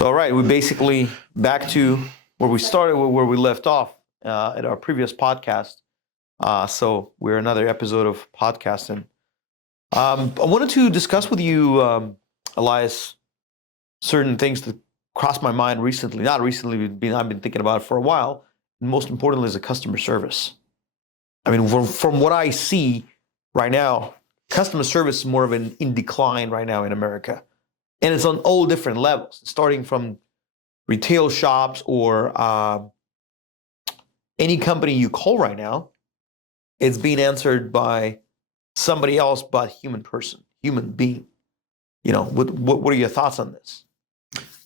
So, all right, we basically back to where we started, where we left off at our previous podcast. So we're another episode of podcasting. I wanted to discuss with you, Elias, certain things that crossed my mind recently. Not recently, I've been thinking about it for a while. And most importantly is the customer service. I mean, from what I see right now, customer service is more of an in decline right now in America. And it's on all different levels, starting from retail shops or any company you call right now, it's being answered by somebody else but human being. You know, what are your thoughts on this?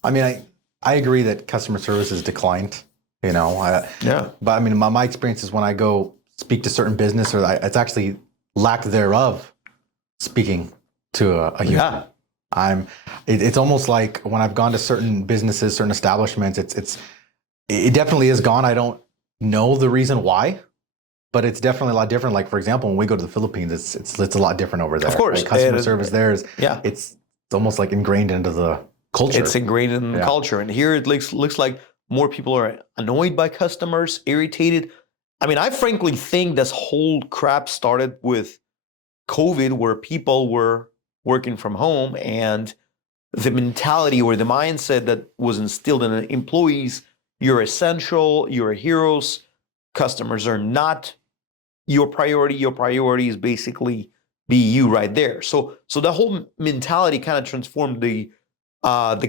I mean, I agree that customer service has declined, you know. Yeah. But I mean, my experience is when I go speak to certain business, it's actually lack thereof speaking to a human. Yeah. It's almost like when I've gone to certain businesses, certain establishments, it definitely is gone. I don't know the reason why, but it's definitely a lot different. Like, for example, when we go to the Philippines, it's a lot different over there. Of course. Like, customer service there is, yeah. It's almost like ingrained into the culture. It's ingrained in the culture. And here it looks like more people are annoyed by customers, irritated. I mean, I frankly think this whole crap started with COVID, where people were working from home, and the mentality or the mindset that was instilled in the employees: you're essential, you're heroes, customers are not your priority. Your priority is basically be you right there. So the whole mentality kind of transformed the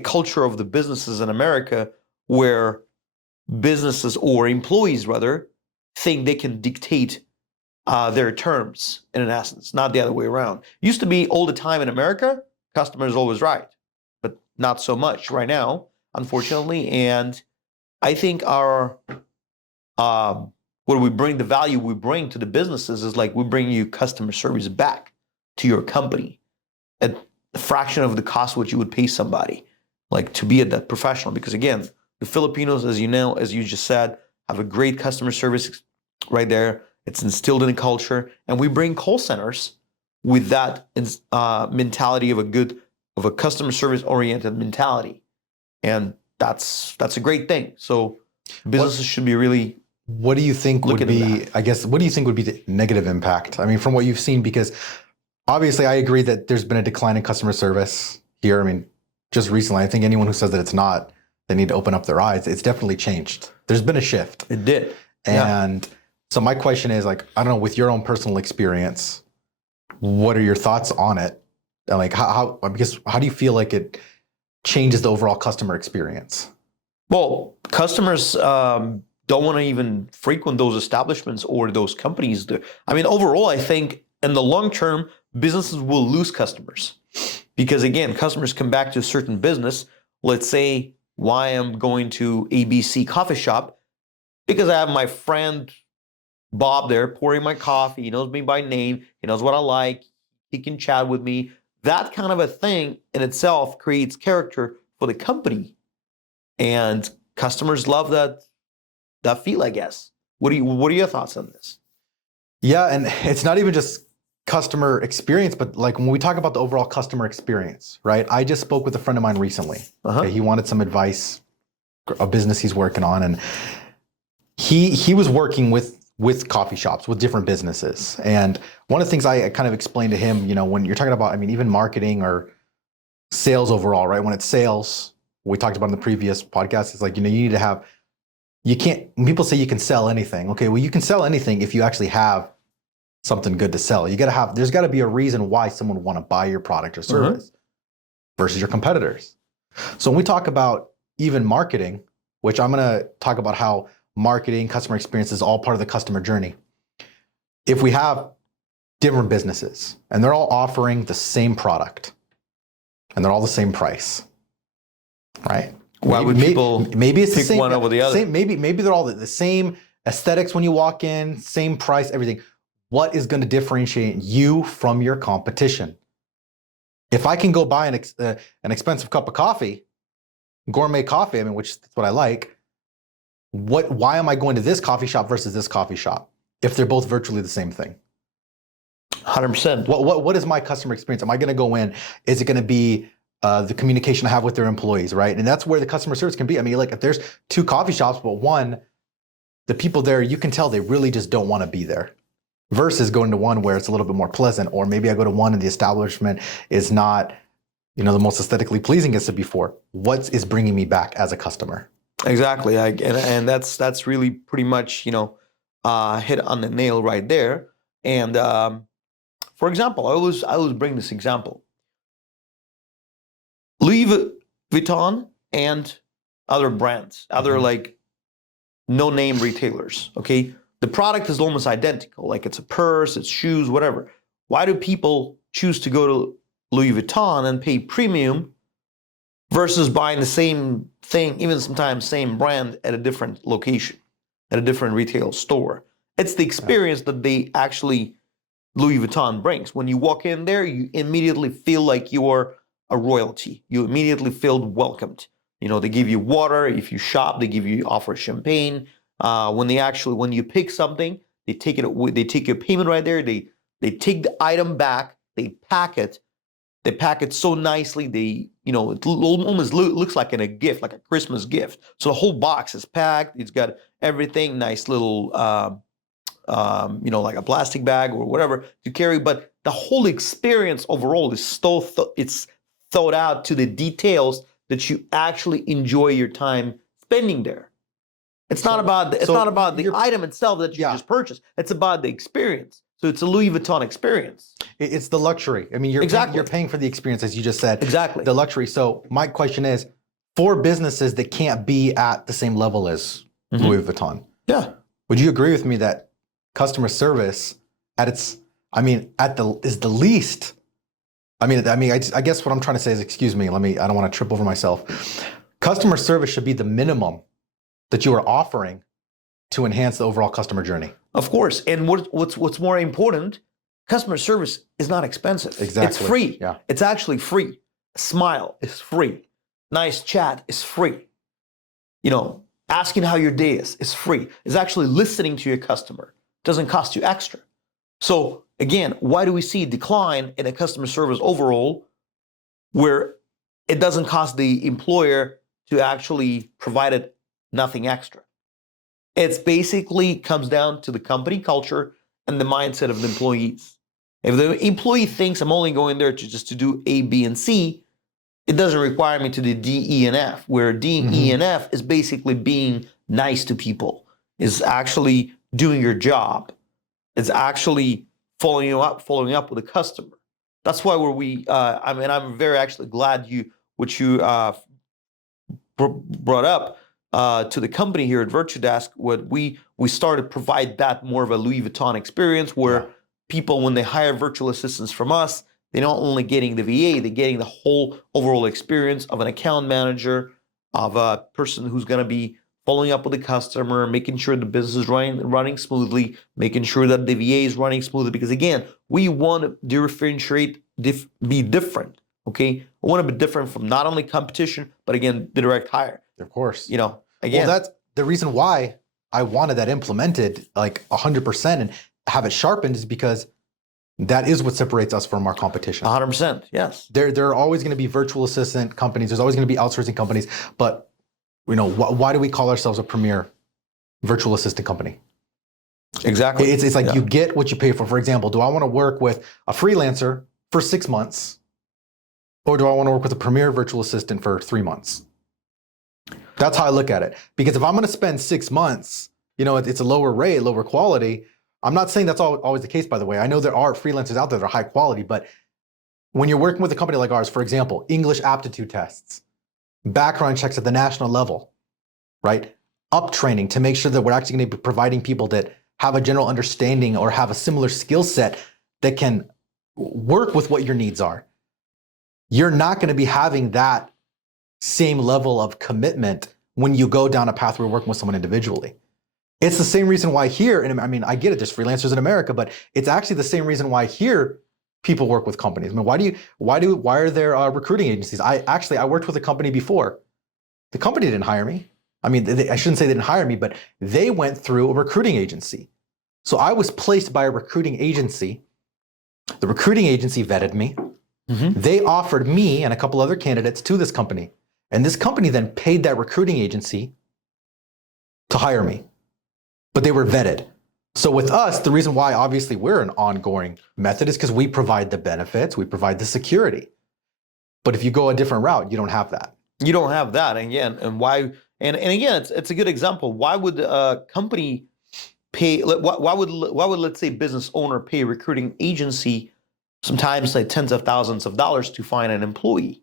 culture of the businesses in America, where businesses, or employees rather, think they can dictate their terms, in an essence, not the other way around. Used to be all the time in America, customer is always right, but not so much right now, unfortunately. And I think our the value we bring to the businesses is like we bring you customer service back to your company at a fraction of the cost what you would pay somebody, like to be that professional. Because again, the Filipinos, as you know, as you just said, have a great customer service right there. It's instilled in the culture, and we bring call centers with that mentality of a customer service oriented mentality, and that's a great thing. So businesses should be really. What do you think would be? I guess what do you think would be the negative impact? I mean, from what you've seen, because obviously I agree that there's been a decline in customer service here. I mean, just recently, I think anyone who says that it's not, they need to open up their eyes. It's definitely changed. There's been a shift. It did, and. Yeah. So my question is, like, I don't know, with your own personal experience, what are your thoughts on it? And like, how do you feel like it changes the overall customer experience? Well, customers don't want to even frequent those establishments or those companies. I mean, overall, I think in the long term, businesses will lose customers because, again, customers come back to a certain business. Let's say, why I'm going to ABC coffee shop? Because I have my friend Bob there pouring my coffee. He knows me by name. He knows what I like. He can chat with me. That kind of a thing in itself creates character for the company, and customers love that feel, I guess. What are your thoughts on this? Yeah, and it's not even just customer experience, but like when we talk about the overall customer experience, right? I just spoke with a friend of mine recently. Okay, he wanted some advice, a business he's working on, and he was working with coffee shops, with different businesses. And one of the things I kind of explained to him, you know, when you're talking about, I mean, even marketing or sales overall, right? When it's sales, we talked about in the previous podcast, it's like, you know, when people say you can sell anything. Okay, well, you can sell anything if you actually have something good to sell. There's got to be a reason why someone would want to buy your product or service versus your competitors. So when we talk about even marketing, which I'm going to talk about how marketing, customer experience is all part of the customer journey. If we have different businesses and they're all offering the same product and they're all the same price, right? Why would people maybe it's pick the same, one over the other? Maybe they're all the same aesthetics when you walk in, same price, everything. What is going to differentiate you from your competition? If I can go buy an expensive cup of coffee, gourmet coffee, I mean, which is what I like, why am I going to this coffee shop versus this coffee shop if they're both virtually the same thing? 100%. What is my customer experience? Am I going to go in? Is it going to be the communication I have with their employees, right? And that's where the customer service can be. I mean, like if there's two coffee shops, but one, the people there, you can tell they really just don't want to be there. Versus going to one where it's a little bit more pleasant, or maybe I go to one and the establishment is not, the most aesthetically pleasing as it before. What is bringing me back as a customer? Exactly, and that's really pretty much hit on the nail right there. And for example, I always bring this example: Louis Vuitton and other brands, other like no-name retailers. Okay, the product is almost identical, like it's a purse, it's shoes, whatever. Why do people choose to go to Louis Vuitton and pay premium versus buying the same thing, even sometimes same brand at a different location, at a different retail store? It's the experience that they actually, Louis Vuitton brings. When you walk in there, you immediately feel like you are a royalty. You immediately feel welcomed. They give you water. If you shop, they offer champagne. When you pick something, they take your payment right there. They take the item back. They pack it. They pack it so nicely. It almost looks like a gift, like a Christmas gift. So the whole box is packed. It's got everything, nice little, like a plastic bag or whatever to carry. But the whole experience overall is it's thought out to the details that you actually enjoy your time spending there. It's not about the item itself that you just purchased. It's about the experience. So it's a Louis Vuitton experience. It's the luxury. I mean, you're paying for the experience, as you just said. Exactly. The luxury. So my question is, for businesses that can't be at the same level as Louis Vuitton, would you agree with me that customer service is the least? I guess what I'm trying to say is, excuse me, I don't want to trip over myself. Customer service should be the minimum that you are offering to enhance the overall customer journey. Of course. And what's more important, customer service is not expensive. Exactly. It's free. Yeah. It's actually free. A smile is free. Nice chat is free. Asking how your day is free. It's actually listening to your customer. It doesn't cost you extra. So again, why do we see a decline in a customer service overall where it doesn't cost the employer to actually provide it nothing extra? It's basically comes down to the company culture and the mindset of the employees. If the employee thinks I'm only going there to do A, B, and C, it doesn't require me to do D, E, and F, where D, E, and F is basically being nice to people, is actually doing your job, is actually following up with the customer. That's why I'm very actually glad you brought up to the company here at Virtudesk. What we started to provide that more of a Louis Vuitton experience where people, when they hire virtual assistants from us, they're not only getting the VA, they're getting the whole overall experience of an account manager, of a person who's going to be following up with the customer, making sure the business is running smoothly, making sure that the VA is running smoothly. Because again, we want to differentiate, be different. Okay, we want to be different from not only competition, but again, the direct hire. Of course. Again, well, that's the reason why I wanted that implemented like 100% and have it sharpened, is because that is what separates us from our competition. 100%, yes. There are always going to be virtual assistant companies. There's always going to be outsourcing companies. But why do we call ourselves a premier virtual assistant company? Exactly. It's like you get what you pay for. For example, do I want to work with a freelancer for 6 months, or do I want to work with a premier virtual assistant for 3 months? That's how I look at it. Because if I'm going to spend 6 months, it's a lower rate, lower quality. I'm not saying that's always the case, by the way. I know there are freelancers out there that are high quality, but when you're working with a company like ours, for example, English aptitude tests, background checks at the national level, right? Up training to make sure that we're actually going to be providing people that have a general understanding or have a similar skill set that can work with what your needs are. You're not going to be having that same level of commitment when you go down a path where you're working with someone individually. It's the same reason why here, and I get it, there's freelancers in America, but it's actually the same reason why here people work with companies. Why are there recruiting agencies? I worked with a company before. The company didn't hire me. I shouldn't say they didn't hire me, but they went through a recruiting agency. So I was placed by a recruiting agency. The recruiting agency vetted me. They offered me and a couple other candidates to this company. And this company then paid that recruiting agency to hire me. But they were vetted. So with us, the reason why obviously we're an ongoing method is because we provide the benefits, we provide the security. But if you go a different route, you don't have that. You don't have that. And again, and why? And again, it's a good example. Why would a company pay? Why would let's say business owner pay a recruiting agency sometimes like tens of thousands of dollars to find an employee?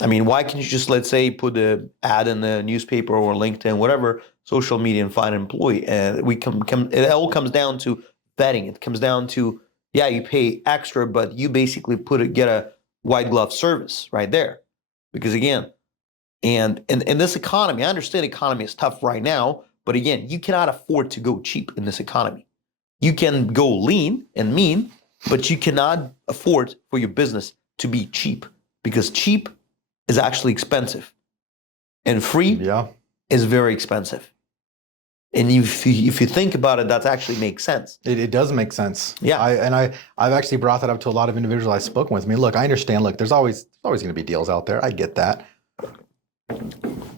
I mean, why can't you just, let's say, put an ad in the newspaper or LinkedIn, whatever, social media, and find an employee? And it all comes down to vetting. It comes down to, yeah, you pay extra, but you basically get a white glove service right there. Because again, and in this economy, I understand the economy is tough right now, but again, you cannot afford to go cheap in this economy. You can go lean and mean, but you cannot afford for your business to be cheap, because cheap is actually expensive, and free is very expensive. And if you think about it, that actually makes sense. It does make sense. Yeah. I've actually brought that up to a lot of individuals I've spoken with. I mean, look, I understand. Look, there's always going to be deals out there. I get that.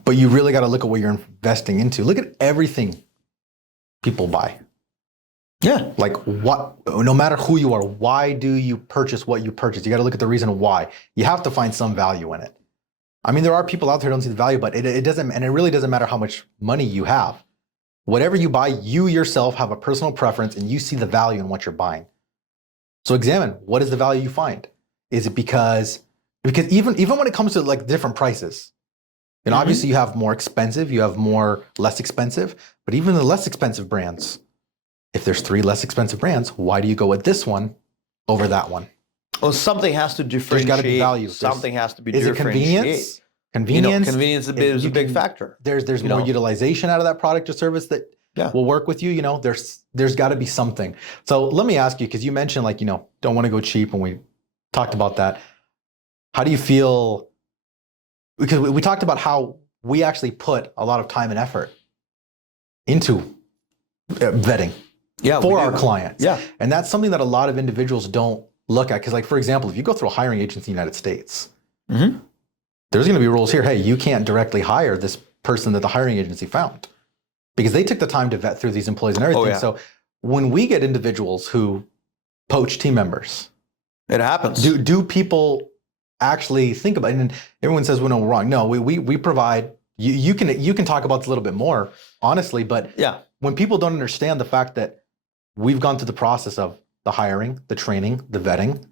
But you really got to look at what you're investing into. Look at everything people buy. Yeah. Like no matter who you are, why do you purchase what you purchase? You got to look at the reason why. You have to find some value in it. I mean, there are people out there who don't see the value, but it doesn't, and it really doesn't matter how much money you have. Whatever you buy, you yourself have a personal preference and you see the value in what you're buying. So examine, what is the value you find? Is it because even when it comes to like different prices, and obviously you have more expensive, you have more less expensive, but even the less expensive brands, if there's 3 less expensive brands, why do you go with this one over that one? Well, something has to differentiate. There's got to be value. Something has to be Is differentiated. it convenience? Convenience. Convenience is a big factor. There's more utilization out of that product or service that will work with you. You know, there's got to be something. So let me ask you, because you mentioned like, don't want to go cheap, and we talked about that. How do you feel? Because we talked about how we actually put a lot of time and effort into vetting for our clients. Yeah. And that's something that a lot of individuals don't look at. Because like, for example, if you go through a hiring agency in the United States, there's going to be rules here. Hey, you can't directly hire this person that the hiring agency found, because they took the time to vet through these employees and everything. Oh, yeah. So when we get individuals who poach team members, it happens. Do people actually think about it? And everyone says, well, no, we're wrong. No, we provide, you can talk about this a little bit more honestly, but when people don't understand the fact that we've gone through the process of the hiring, the training, the vetting,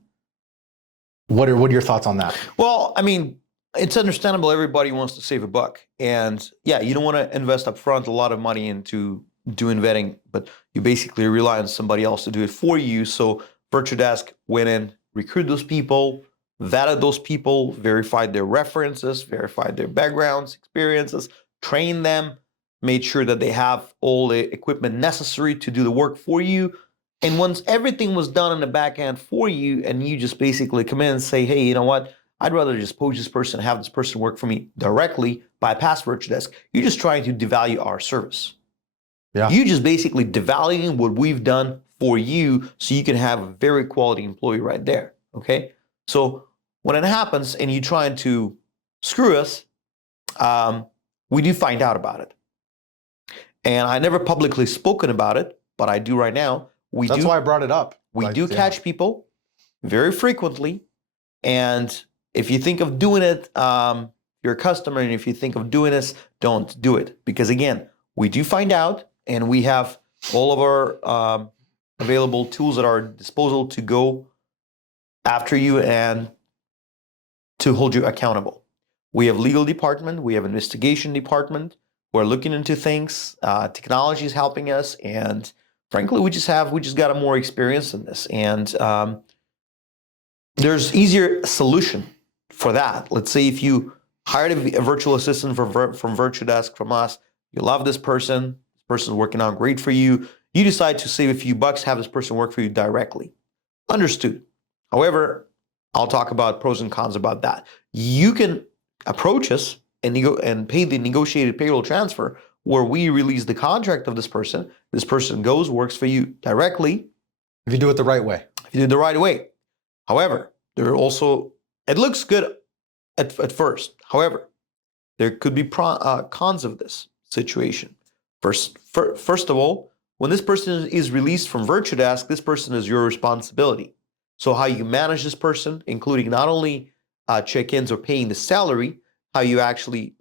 what are your thoughts on that? Well, I mean, it's understandable. Everybody wants to save a buck. And yeah, you don't want to invest up front a lot of money into doing vetting, but you basically rely on somebody else to do it for you. So Virtudesk went in, recruited those people, vetted those people, verified their references, verified their backgrounds, experiences, trained them, made sure that they have all the equipment necessary to do the work for you. And once everything was done in the back end for you, and you just basically come in and say, hey, you know what? I'd rather just poach this person, have this person work for me directly, bypass Virtudesk. You're just trying to devalue our service. Yeah. You just basically devaluing what we've done for you so you can have a very quality employee right there, okay? So when it happens and you're trying to screw us, we do find out about it. And I never publicly spoken about it, but I do right now. That's why I brought it up. We do catch people very frequently, and if you think of doing it, you're a customer, and if you think of doing this, don't do it. Because again, we do find out, and we have all of our available tools at our disposal to go after you and to hold you accountable. We have legal department, we have investigation department. We're looking into things. Technology is helping us, and frankly, we just got a more experience in this, and there's easier solution for that. Let's say if you hired a virtual assistant from Virtudesk from us, you love this person's working out great for you. You decide to save a few bucks, have this person work for you directly. Understood. However, I'll talk about pros and cons about that. You can approach us and pay the negotiated payroll transfer, where we release the contract of this person. This person goes, works for you directly. If you do it the right way. If you do it the right way. However, There are also, it looks good at first. However, there could be cons of this situation. First of all, when this person is released from Virtudesk, this person is your responsibility. So how you manage this person, including not only check-ins or paying the salary, how you actually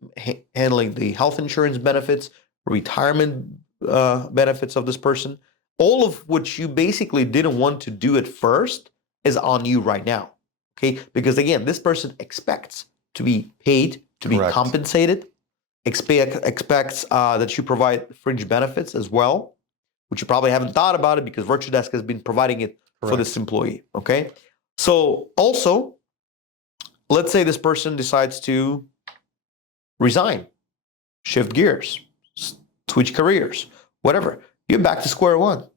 handling the health insurance benefits, retirement benefits of this person, all of which you basically didn't want to do at first is on you right now. Okay, because again, this person expects to be paid, to be Correct. compensated, expects that you provide fringe benefits as well, which you probably haven't thought about it because Virtudesk has been providing it for this employee. Okay, so also, let's say this person decides to resign, shift gears, switch careers, whatever. You're back to square one,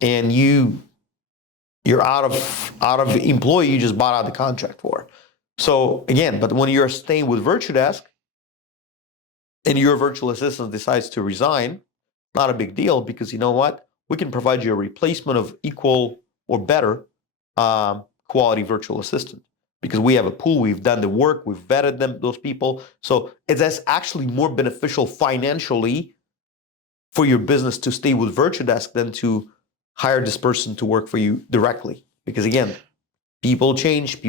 and you're out of employee you just bought out the contract for. So again, but when you're staying with Virtudesk and your virtual assistant decides to resign, not a big deal, because you know what? We can provide you a replacement of equal or better quality virtual assistant, because we have a pool, we've done the work, we've vetted those people. So it's actually more beneficial financially for your business to stay with Virtudesk than to hire this person to work for you directly. Because again, people change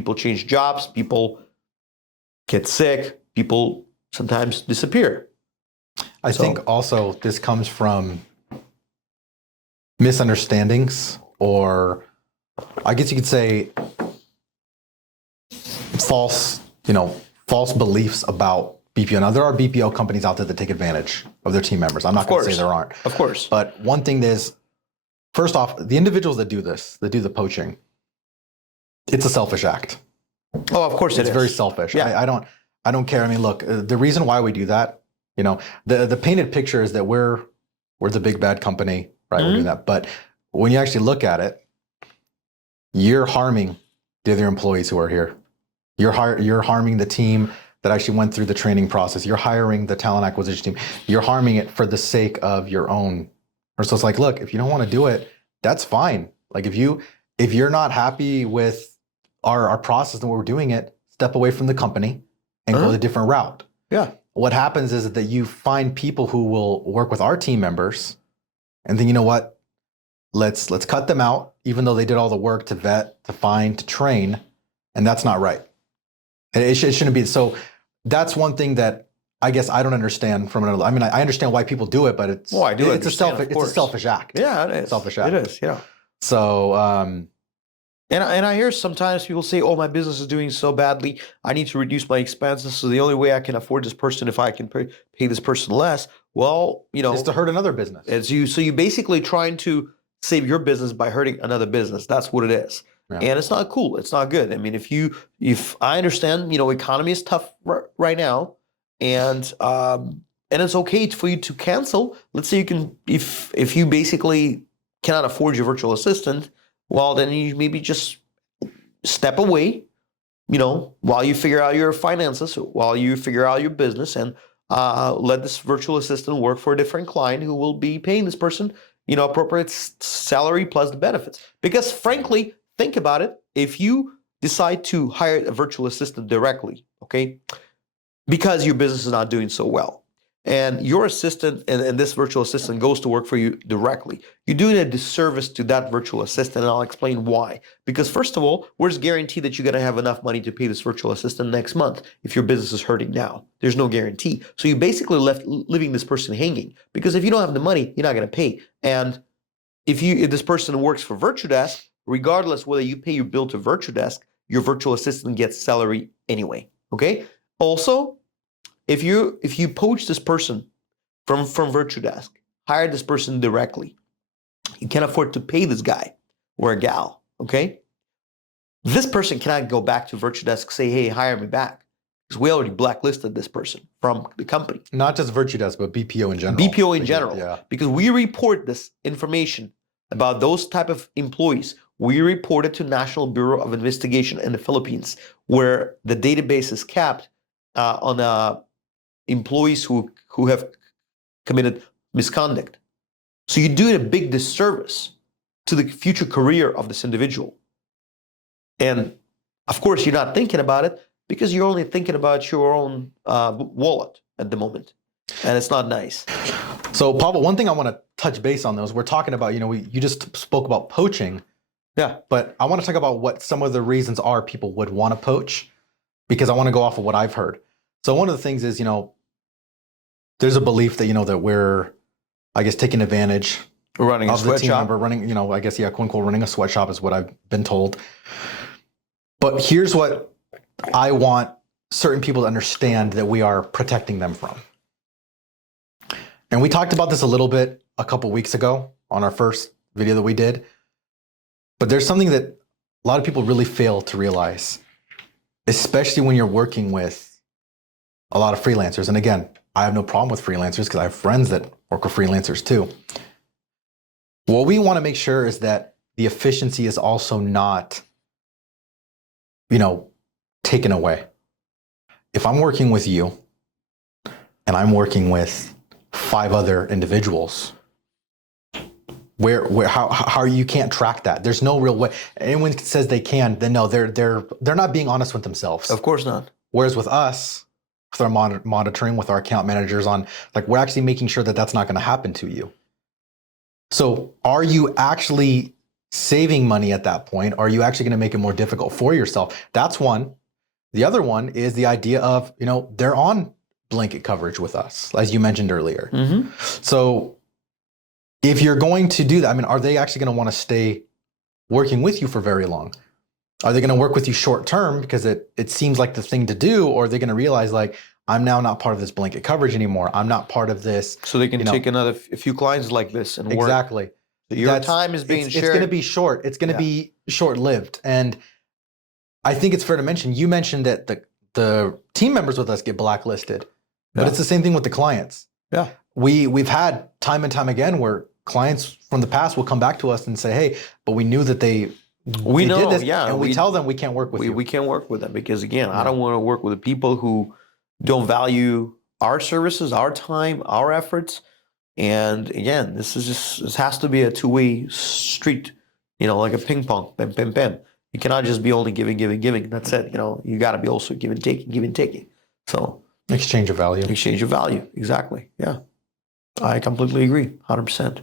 jobs, people get sick, people sometimes disappear. I think also this comes from misunderstandings, or I guess you could say false beliefs about BPO. Now, there are BPO companies out there that take advantage of their team members. I'm not going to say there aren't. Of course. But one thing is, first off, the individuals that do this, that do the poaching, it's a selfish act. Oh, of course it's very selfish. Yeah. I don't care. I mean, look, the reason why we do that, the painted picture is that we're the big bad company, right? Mm-hmm. We're doing that. But when you actually look at it, you're harming the other employees who are here. You're harming the team that actually went through the training process. You're hiring the talent acquisition team. You're harming it for the sake of your own. So it's like, look, if you don't want to do it, that's fine. Like if you're not happy with our process and what we're doing it, step away from the company and go a different route. Yeah. What happens is that you find people who will work with our team members, and then you know what? Let's cut them out, even though they did all the work to vet, to find, to train, and that's not right. It shouldn't be. So that's one thing that I guess I don't understand from another. I mean, I understand why people do it, but it's a selfish act. Yeah, it is. Selfish act. It is. Yeah. So, and I hear sometimes people say, "Oh, my business is doing so badly. I need to reduce my expenses. So the only way I can afford this person if I can pay this person less." Well, is to hurt another business. So you basically trying to save your business by hurting another business. That's what it is. Yeah. And it's not cool. It's not good. I mean, if I understand, economy is tough right now, and it's okay for you to cancel. Let's say you can, if you basically cannot afford your virtual assistant, well, then you maybe just step away, while you figure out your finances, while you figure out your business, and let this virtual assistant work for a different client who will be paying this person, appropriate salary plus the benefits. Because frankly, think about it. If you decide to hire a virtual assistant directly, okay, because your business is not doing so well, and your assistant and this virtual assistant goes to work for you directly, you're doing a disservice to that virtual assistant, and I'll explain why. Because first of all, where's guarantee that you're going to have enough money to pay this virtual assistant next month if your business is hurting now? There's no guarantee. So you basically leaving this person hanging, because if you don't have the money, you're not going to pay. And if this person works for Virtudesk, regardless whether you pay your bill to Virtudesk, your virtual assistant gets salary anyway. Okay. Also, if you poach this person from Virtudesk, hire this person directly, you can't afford to pay this guy or a gal. Okay. This person cannot go back to Virtudesk, say, "Hey, hire me back," because we already blacklisted this person from the company. Not just Virtudesk, but BPO in general. BPO in general. Yeah. Because we report this information about those type of employees. We report it to National Bureau of Investigation in the Philippines, where the database is capped on employees who have committed misconduct. So you're doing a big disservice to the future career of this individual. And Of course, you're not thinking about it because you're only thinking about your own wallet at the moment. And it's not nice. So, Pavel, one thing I want to touch base on, though, is we're talking about, you just spoke about poaching. Yeah. But I want to talk about what some of the reasons are people would want to poach, because I want to go off of what I've heard. So one of the things is, there's a belief that, that we're, I guess, taking advantage running of a the team sweatshop. member, running, I guess, quote unquote, running a sweatshop is what I've been told. But here's what I want certain people to understand that we are protecting them from. And we talked about this a little bit a couple weeks ago on our first video that we did. But there's something that a lot of people really fail to realize, especially when you're working with a lot of freelancers. And again, I have no problem with freelancers because I have friends that work with freelancers too. What we want to make sure is that the efficiency is also not, taken away. If I'm working with you and I'm working with 5 other individuals, how you can't track that. There's no real way. Anyone says they can, then no, they're not being honest with themselves. Of course not. Whereas with us, with our monitoring, with our account managers we're actually making sure that that's not going to happen to you. So are you actually saving money at that point? Are you actually going to make it more difficult for yourself? That's one. The other one is the idea of, they're on blanket coverage with us, as you mentioned earlier. Mm-hmm. So if you're going to do that, are they actually going to want to stay working with you for very long? Are they going to work with you short term because it seems like the thing to do? Or are they going to realize I'm now not part of this blanket coverage anymore. I'm not part of this. So they can take a few clients like this and work. Exactly. So your time is being shared. It's going to be short. It's going to be short-lived. And I think it's fair to mention, you mentioned that the team members with us get blacklisted, but it's the same thing with the clients. Yeah. We've had time and time again where clients from the past will come back to us and say, hey, but we knew that they did this, and we tell them we can't work with you. We can't work with them because, again, I don't want to work with the people who don't value our services, our time, our efforts. And again, this has to be a two-way street, like a ping pong, bam, bam, bam. You cannot just be only giving. That's it. You got to be also give and taking. So exchange of value. Exactly. Yeah. I completely agree. 100%.